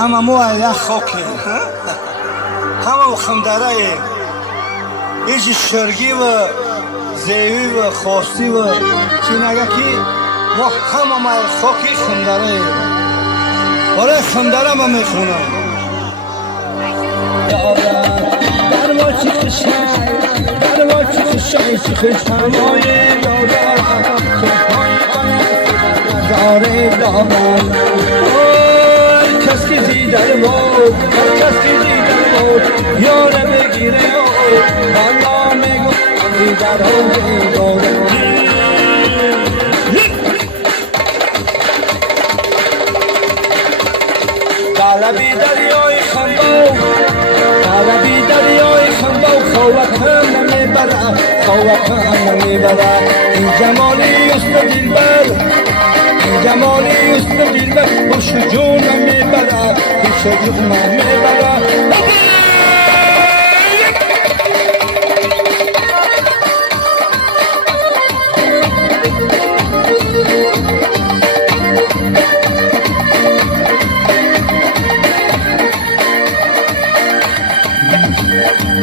همه ما یک خاکیم، همه خمدره ایم. ایچی شرگی و زیوی و خواستی و چینگه که ما همه ما خاکی خمدره ایم. برای خمدره ما میخونم. در ما چی خشای، در ما چی خشای، چی خشای داره دامن. کس که دیدن بود، کس که دیدن بود یاره بگیره والا میگو دیدن بود طلبی دریای خنبو، طلبی دریای خنبو خوکم نمیبره، خوکم نمیبره. این جمالی است دلبر، جمالی است دلبر، خوش جونم میبره، خوش جونم میبره.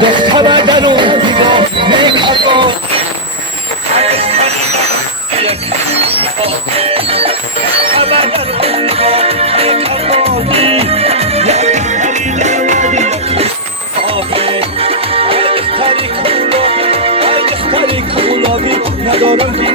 دختر درو نگاه میکردم، ندارم